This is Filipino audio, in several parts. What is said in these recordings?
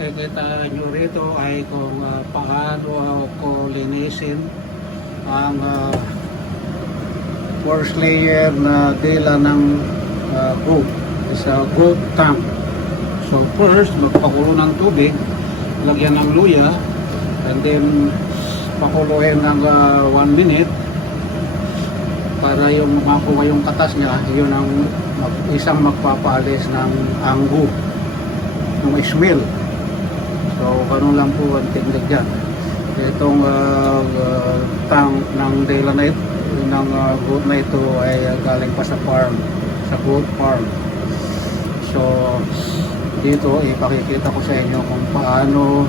makikita nyo rito ay kung paano ko linisin ang first layer na dila ng goat. Is a goat tank. So first, magpakulo ng tubig, lagyan ng luya, and then pakuluin ng 1 minute para yung makuha yung katas niya. Yun ang isang magpapaalis ng anggo, ng smell. So ganun lang po ang technique dyan. Itong tank ng dila na ito, ng goat na ito ay galing pa sa farm, sa goat farm. So dito ipakikita ko sa inyo kung paano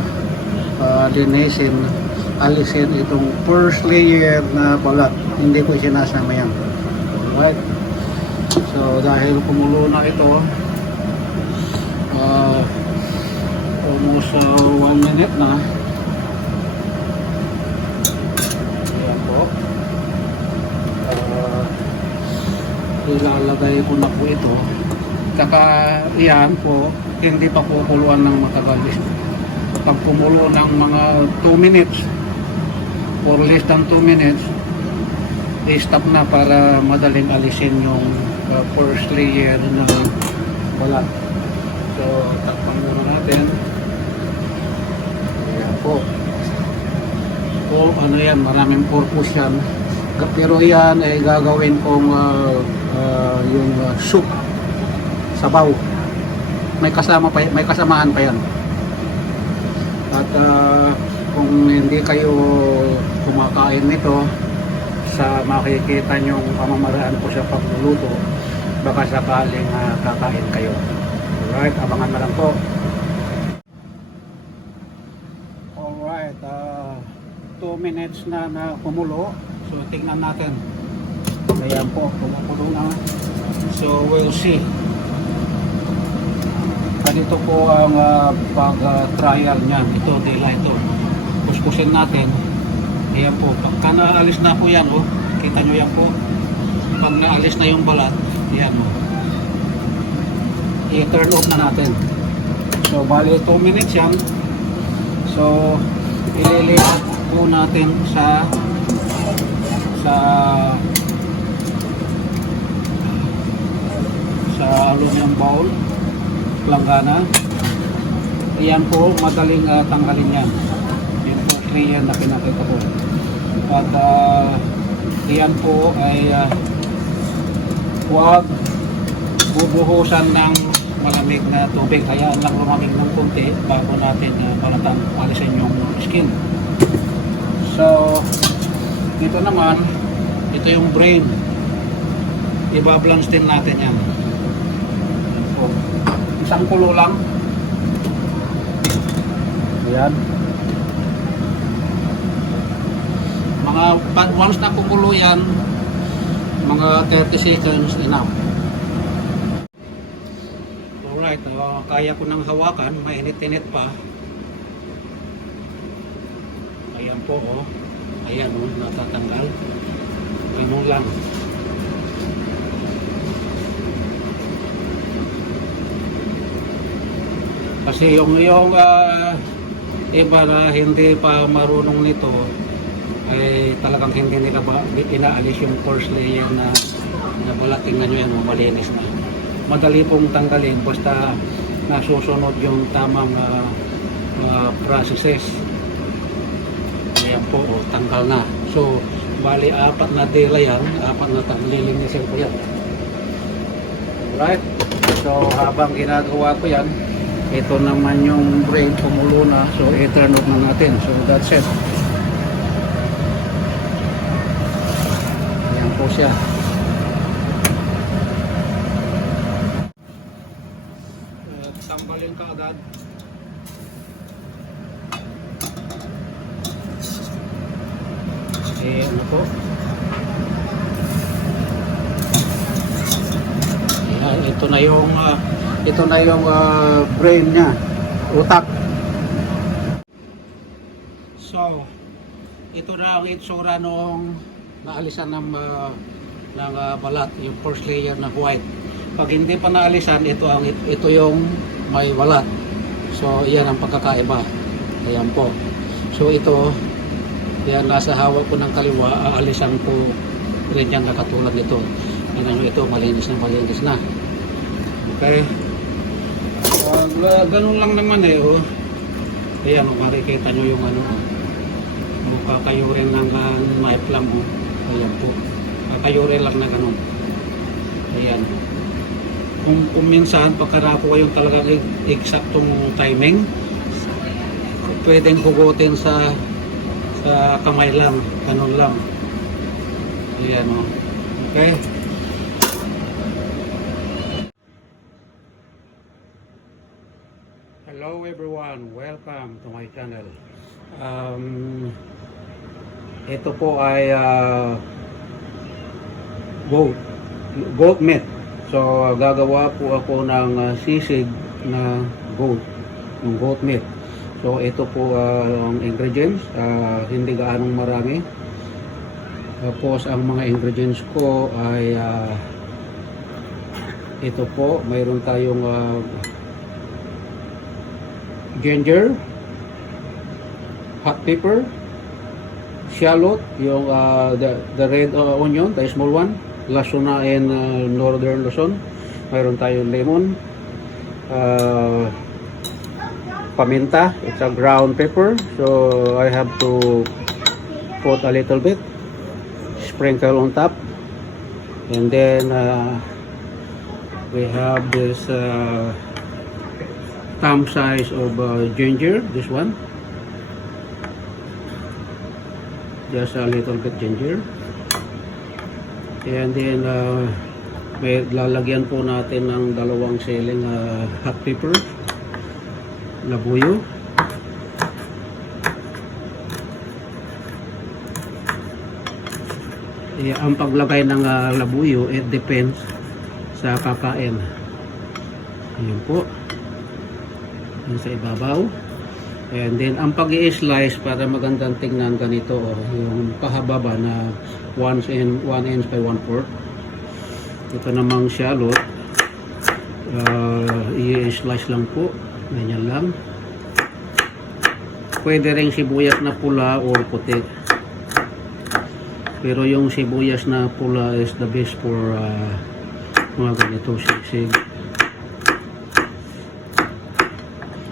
alisin itong first layer na balat. Hindi ko sinasama yan. Alright. So dahil kumulo na ito, almost 1 minute na. Ayan po. Ilalagay ko na po ito. Saka iyan po, hindi pa kukuluan ng matagal. Pag kumulo ng mga 2 minutes or less than 2 minutes, i-stop na para madaling alisin yung first layer ng balat. So takpan muna natin. Ayan po. O ano yan, maraming purpose yan. Pero yan ay gagawin kong yung soup, sabaw. May kasamaan pa yan. At kung hindi kayo kumakain nito, sa makikita nyong pamamaraan ko sa pagluluto, baka sakaling kakain kayo. Alright, abangan na lang po. Alright, 2 minutes na kumulo. So tingnan natin. Ayan po, kumukulo na. So we'll see. Dito po ang pag-trial niyan. Ito, dila ito. Kuskusin natin. Ayan po. Pagka naalis na po yan, oh. Kita nyo yan po. Pag naalis na yung balat, ayan oh. I-turn off na natin. So, bali 2 minutes yan. So, ililipat po natin sa aluminum bowl, planggana. Iyan po, madaling tanggalin yan. Yan po, 3 yan na pinakita ko. At iyan po ay huwag bubuhusan ng malamig na tubig. Hayaan lang lumamig ng konti bago natin palatang alisin yung skin. So, dito naman, ito yung brain. Iba-blanch din natin yan. So, isang kulo lang. Ayan. Mga once na kumulo yan, mga 30 seconds enough. Alright, kaya ko nang hawakan, mainit-init pa. Ayan po, oh. Ayan, oh, natatanggal. Ganun lang. Kasi yung iba na hindi pa marunong nito ay talagang hindi nila inaalis yung first layer na balat. Tingnan nyo yan, malinis na. Madali pong tanggalin basta nasusunod yung tamang processes. Ayan po, oh, tanggal na. So, bali 4 na dila yan, 4 na lilinisin ko yan. Alright, so habang ginagawa ko yan, ito naman yung brain, kumulo na. So, i-turn off na natin. So, that's it. Ayan po siya. Sambalin ka agad. Ano po? Ayan, ito na yung brain niya, utak. So, ito na ang itsura nung naalisan ng balat, yung first layer na white. Pag hindi pa naalisan, ito yung may balat. So yan ang pagkakaiba. Ayan po. So ito, yan nasa hawak ko ng kaliwa, aalisan ko rin yan na katulad nito. Tingnan nyo ito, malinis na. Okay. Ganun lang naman eh. Oh. Ayan, makikita nyo yung ano. Kakayurin lang ng knife lang. Oh. Ayan po. Kakayurin lang na ganun. Ayan. Kung minsan, pagkarapo kayong talagang eksaktong timing, pwedeng hugutin sa kamay lang. Ganun lang. Ayan o. Okay. Hello everyone. Welcome to my channel. Ito po ay goat meat. So gagawa po ako ng sisig na yung goat meat. So ito po ang ingredients, hindi gaanong marami. Tapos ang mga ingredients ko ay ito po, mayroon tayong ginger, hot pepper, shallot, yung the red onion, the small one, Lasuna and Northern Luzon. Mayroon tayong lemon, paminta, it's a ground pepper, so I have to put a little bit, sprinkle on top, and then we have this thumb size of ginger, this one, just a little bit ginger, and then may lalagyan po natin ng dalawang siling hot pepper, labuyo, ang paglagay ng labuyo, it depends sa kakain. Ayan po, yun sa ibabaw. And then ang pag-i-slice para magandang tingnan ganito, yung pahababa na 1 inch by 1/4. Ito namang shallot, i-slice lang po, ganyan lang. Pwede ring sibuyas na pula or puti, pero yung sibuyas na pula is the best for mga ganito sisig.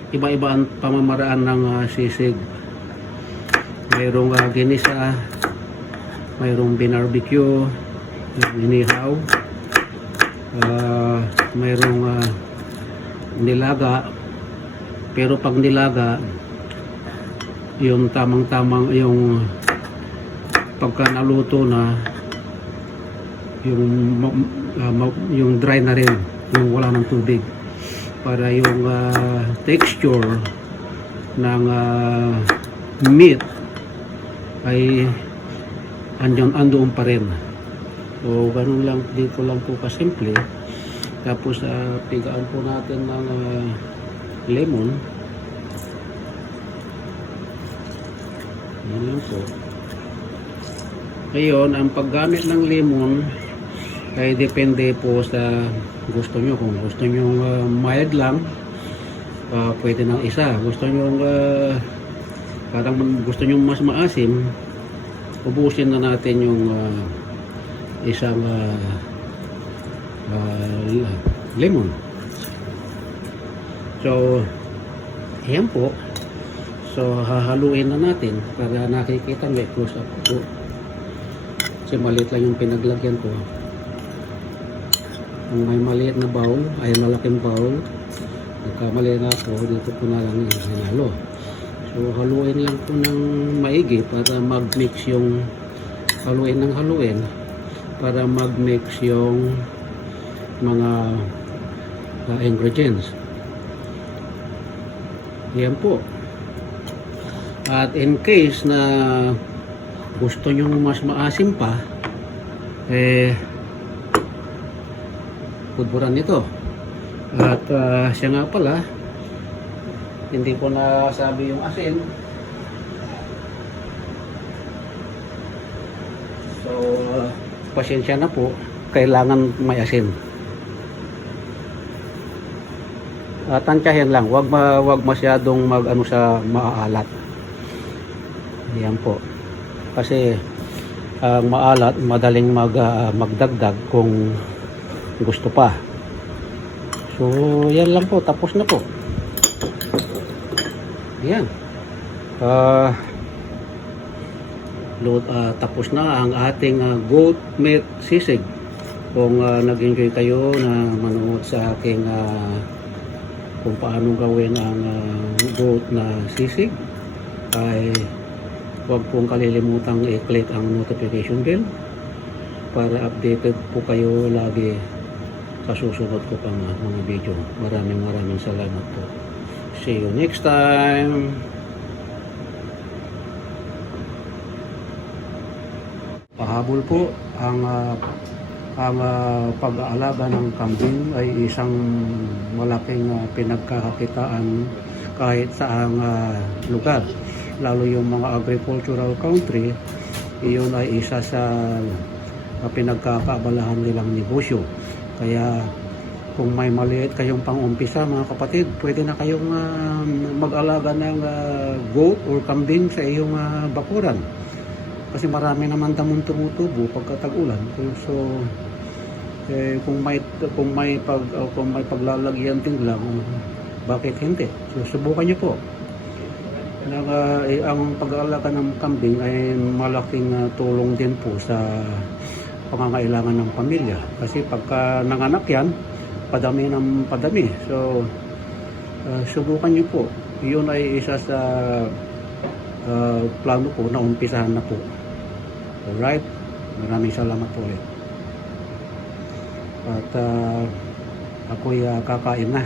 Iba-iba ang pamamaraan ng sisig. Mayroong ginisa, mayroong binarbecue, inihaw, mayroong nilaga. Pero pag nilaga, yung tamang-tamang, yung pagka naluto na, yung dry na rin, yung wala ng tubig, para yung texture ng meat ay andoon pa rin. So ganun lang, dito lang po kasimple. Tapos pigaan po natin ng lemon. Yan lang po. Ngayon, ang paggamit ng lemon ay depende po sa gusto nyo. Kung gusto nyo mild lang, pwede ng isa. Gusto nyo parang gusto nyo mas maasim, ubusin na natin yung isang lemon. So ayan po. So hahaluin na natin para nakikita may close up po. Kasi maliit lang yung pinaglagyan ko. Kung may maliit na bowl, ay malaking bowl, nagkamali na ako, dito po na lang hinalo. So haluin lang po ng maigi para mag-mix yung haluin para mag-mix yung mga ingredients. Yan po. At in case na gusto nyo mas maasim pa, pudburan nito. At siya nga pala, hindi ko na sabi yung asin. So pasensya na po, kailangan may asin. Tansyahin lang, wag masyadong ano sa maalat. Yan po. Kasi ang maalat madaling magdagdag kung gusto pa. So yan lang po, tapos na po. Yan. Tapos na ang ating goat meat sisig. Kung nag-enjoy kayo na manood sa aking kung paano gawin ang goat na sisig, ay huwag pong kalilimutang i-click ang notification bell para updated po kayo lagi sa susunod ko pang mga video. Maraming salamat po. See you next time. Pahabol po ang pag-aalaga ng kambing ay isang malaking pinagkakakitaan kahit saang lugar, lalo yung mga agricultural country. Iyon ay isa sa pinagkakaabalahan nilang negosyo. Kaya kung may maliit kayong pang-umpisa mga kapatid, pwede na kayong mag-alaga ng goat or kambing sa iyong bakuran. Kasi marami naman damong tumutubo pagka tag-ulan. So kung may paglalagyan din lang, bakit hindi? So subukan niyo po. Ang pag-aalaga ng kambing ay malaking tulong din po sa pangangailangan ng pamilya. Kasi pagka nanganak yan, padami ng padami. So subukan niyo po. Iyon ay isa sa plano ko na umpisahan na po. Alright, maraming salamat po ulit. At ako'y kakain na.